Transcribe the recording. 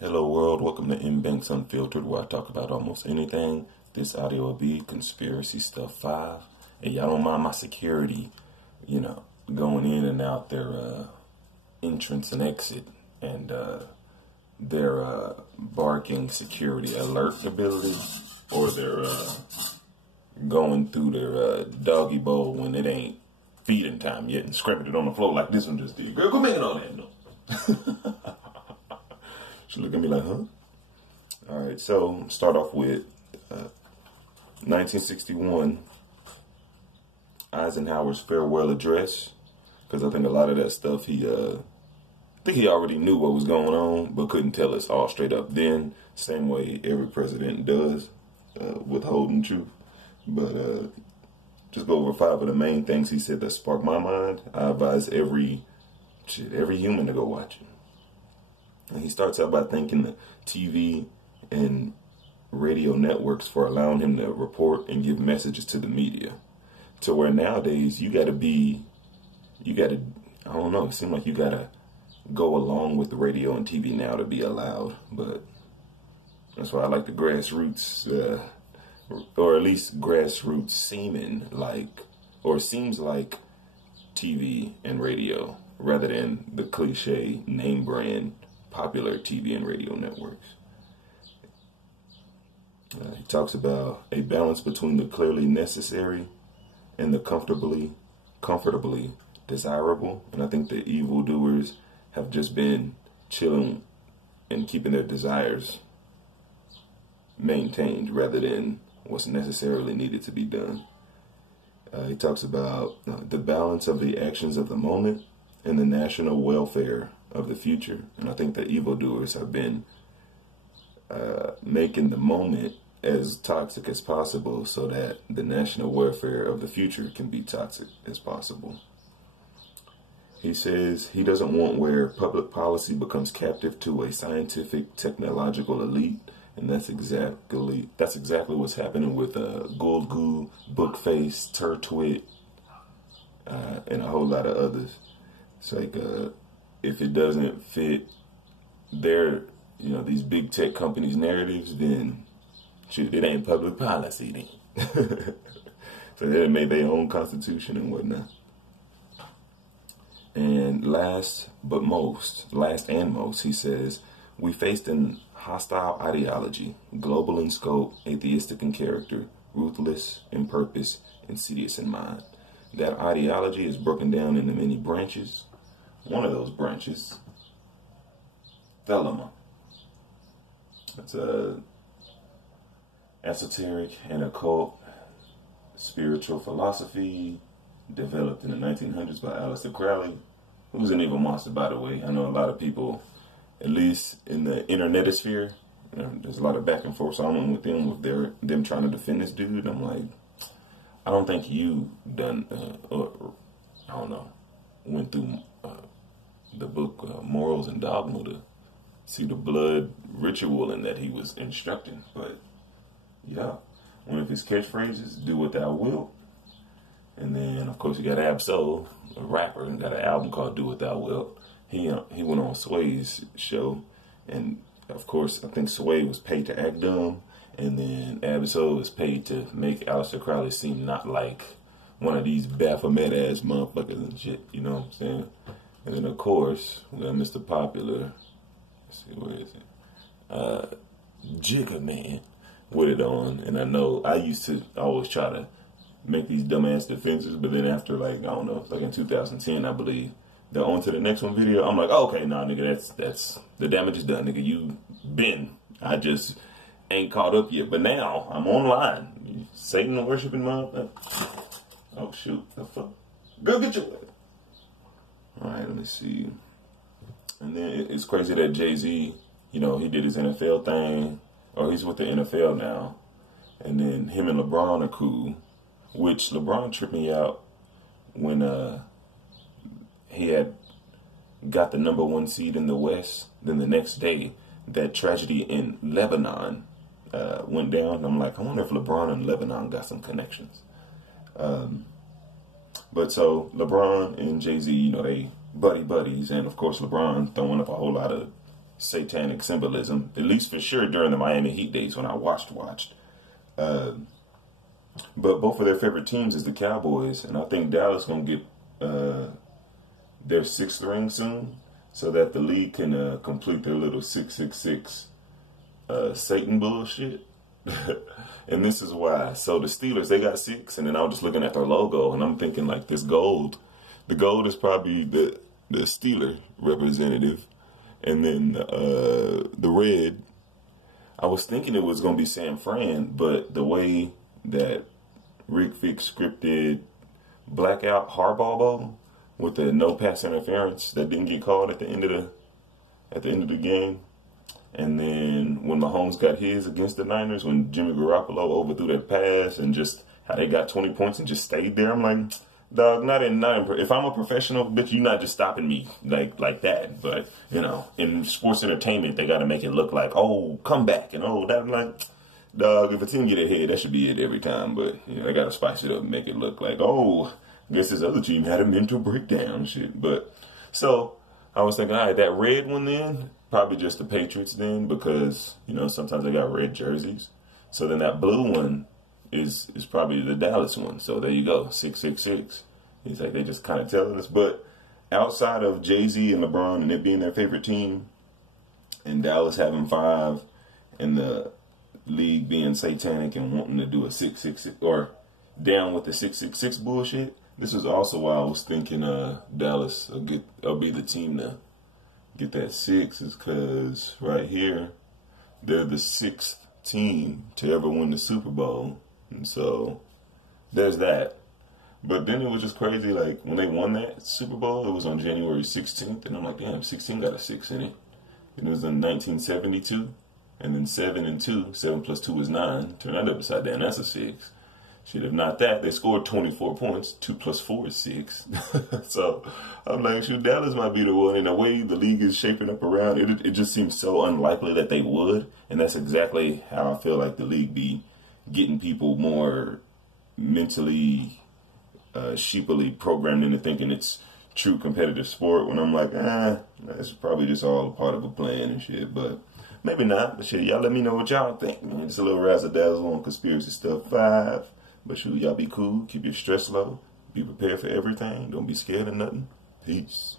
Hello world, welcome to M-Banks Unfiltered, where I talk about almost anything. This audio will be Conspiracy Stuff 5. And y'all don't mind my security, going in and out their entrance and exit, and their barking security alert ability, or their going through their doggy bowl when it ain't feeding time yet and scraping it on the floor like this one just did. Girl, go making all that noise. She look at me like, huh? All right, so start off with 1961, Eisenhower's farewell address, because I think a lot of that stuff he already knew what was going on, but couldn't tell us all straight up then, same way every president does, withholding truth. But just go over 5 of the main things he said that sparked my mind. I advise every human to go watch it. And he starts out by thanking the TV and radio networks for allowing him to report and give messages to the media. To where nowadays I don't know, it seems like you gotta go along with the radio and TV now to be allowed. But that's why I like the grassroots, or at least grassroots seeming seems like TV and radio, rather than the cliche name brand popular TV and radio networks. He talks about a balance between the clearly necessary and the comfortably desirable. And I think the evildoers have just been chilling and keeping their desires maintained rather than what's necessarily needed to be done. He talks about the balance of the actions of the moment and the national welfare of the future. And I think the evildoers have been making the moment as toxic as possible so that the national welfare of the future can be toxic as possible. He says he doesn't want where public policy becomes captive to a scientific technological elite, and that's exactly what's happening with Gould Goo, Bookface, Turtwit, and a whole lot of others. It's like if it doesn't fit their, these big tech companies' narratives, then shoot, it ain't public policy then. So they made their own constitution and whatnot. And last and most, he says, we faced an hostile ideology, global in scope, atheistic in character, ruthless in purpose, insidious in mind. That ideology is broken down into many branches. One of those branches, Thelema. It's a esoteric and occult spiritual philosophy developed in the 1900s by Aleister Crowley, who's an evil monster, by the way. I know a lot of people, at least in the internetosphere, there's a lot of back and forth on with them trying to defend this dude. I'm like, I don't think you went through the book Morals and Dogma to see the blood ritual in that he was instructing. But yeah, one of his catchphrases, do what thou wilt. And then of course you got Absol, a rapper, and got an album called Do What Thou Wilt. He went on Sway's show, and of course I think Sway was paid to act dumb, and then Absol was paid to make Aleister Crowley seem not like one of these Baphomet ass motherfuckers and shit, you know what I'm saying? And then of course we got Mr. Popular, let's see, where is it? Jigga Man with it on. And I know I used to always try to make these dumbass defenses, but then after in 2010 I believe, they're on to the next one video, I'm like, oh, okay, nah nigga, that's the damage is done, nigga. You been, I just ain't caught up yet, but now I'm online. Satan worshiping motherfucker. Oh shoot, the fuck, go get your way. Alright, let me see. And then it's crazy that Jay-Z, he did his NFL thing, or he's with the NFL now, and then him and LeBron are cool, which LeBron tripped me out when he had got the #1 seed in the West. Then the next day, that tragedy in Lebanon went down. I'm like, I wonder if LeBron and Lebanon got some connections. But so LeBron and Jay-Z, they buddies, and of course LeBron throwing up a whole lot of satanic symbolism, at least for sure during the Miami Heat days when I watched. But both of their favorite teams is the Cowboys, and I think Dallas gonna get their 6th ring soon, so that the league can complete their little 666 Satan bullshit. And this is why. So the Steelers, they got 6, and then I was just looking at their logo, and I'm thinking like this gold. The gold is probably the Steeler representative, and then the red. I was thinking it was gonna be San Fran, but the way that Rick Fix scripted blackout hardball bowl with the no pass interference that didn't get called at the end of the game. And then when Mahomes got his against the Niners, when Jimmy Garoppolo overthrew that pass and just how they got 20 points and just stayed there, I'm like, dog, not in. If I'm a professional, bitch, you're not just stopping me like that. But, you know, in sports entertainment, they got to make it look like, oh, come back. And, oh, that, like, dog, if a team get ahead, that should be it every time. But, you know, they got to spice it up and make it look like, oh, I guess this other team had a mental breakdown shit. But, so, I was thinking, all right, that red one then, probably just the Patriots then, because, you know, sometimes they got red jerseys. So then that blue one is probably the Dallas one. So there you go, 666. He's like, they just kind of telling us. But outside of Jay-Z and LeBron and it being their favorite team, and Dallas having 5, and the league being satanic and wanting to do a 666, or down with the 666 bullshit, this is also why I was thinking Dallas will be the team to get that 6, is because right here, they're the 6th team to ever win the Super Bowl. And so there's that. But then it was just crazy, like when they won that Super Bowl, it was on January 16th, and I'm like, damn, 16 got a 6 in it. And it was in 1972, and then 7 and 2, 7 plus 2 is 9. Turn that upside down, that's a 6. Shit, if not that, they scored 24 points. 2 plus 4 is 6. So I'm like, shoot, Dallas might be the one. In a way, the league is shaping up around it. It just seems so unlikely that they would, and that's exactly how I feel like the league be getting people more mentally, sheepily programmed into thinking it's true competitive sport. When I'm like, that's probably just all part of a plan and shit. But maybe not. But shit, y'all let me know what y'all think, man. It's a little razzle dazzle on Conspiracy Stuff 5. But shoot, y'all be cool. Keep your stress low. Be prepared for everything. Don't be scared of nothing. Peace.